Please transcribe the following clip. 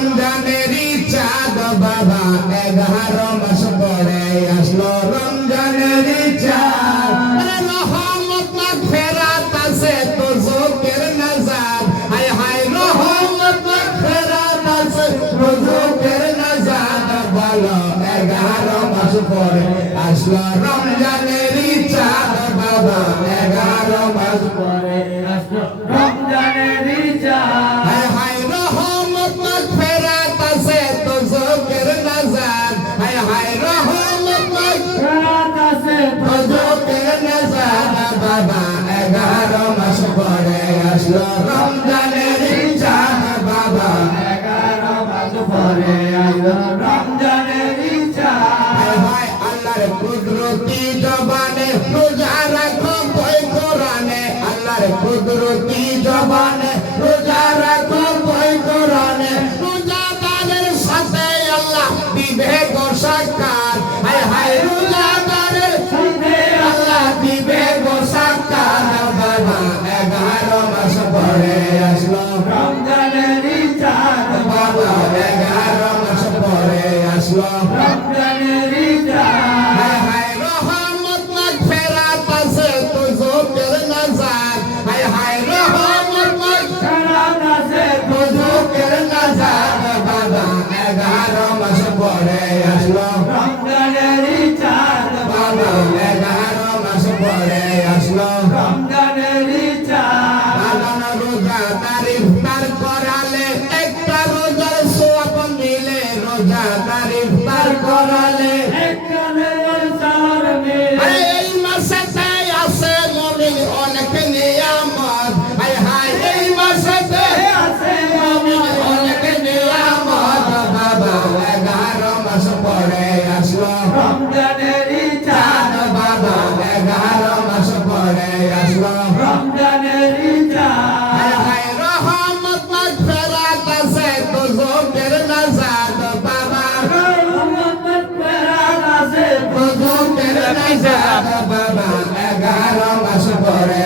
রমজানেরই চাঁদ বাবা 11 মাস পরে আসলো রমজানেরই চাঁদ রহমত মাগফিরাত আছে তো জোকের নাজাত হায় হায় রহমত মাগফিরাত আছে তো জোকের নাজাত বলো 11 মাস পরে আসলো রমজানেরই চাঁদ বাবা 11 মাস পরে আসলো রমজানেরই চাঁদ হায় হায় রহমত মাগফিরাত আছে তো জোকের নাজাত হায় হায় রহমত মাগফিরাত আছে তো জোকের নাজাত বাবা 11 মাস পরে আসলো রমজানেরই চাঁদ বাবা 11 মাস পরে আসলো রমজানেরই চাঁদ হায় হায় আল্লাহর কুদরতি জবানে রোজা রাখো বই কোরআনে আল্লাহর কুদরতি জবানে রোজা রাখো বই কোরআনে রোজাদারের সাথে আল্লাহ দিবে গো সাক্ষাৎ হায় হায় রোজাদারের সাথে আল্লাহ দিবে গো সাক্ষাৎ বাবা 11 মাস পরে আসলো রমজানেরই চাঁদ বাবা 11 মাস পরে আসলো রমজানেরই চাঁদ হায় হায় রহমত মাগফিরাত আছে তো জোকের নাজাত হায় হায় রহমত মাগফিরাত আছে তো জোকের নাজাত বাবা 11 মাস পরে আসলো রমজানেরই চাঁদ বাবা 11 মাস পরে আসলো রমজানেরই চাঁদ বাবা রোজা তারিফ তার করালে একটা রোজার সওয়াব মিলে রোজা তারিফ তার করালে একটা রোজার সওয়াব মিলে এই মাসেতে আছে মুমিন অনেক নিয়ামত হায় হায় এই মাসেতে আছে মুমিন অনেক নিয়ামত বাবা 11 মাস পরে আসলো রমজানেরই চাঁদ বাবা 11 মাস পরে আসলো রমজানেরই চাঁদ হায় হায় রহমত মাগফিরাত আছে তো জোকের নাজাত বাবা রহমত মাগফিরাত আছে তো জোকের নাজাত বাবা 11 মাস পরে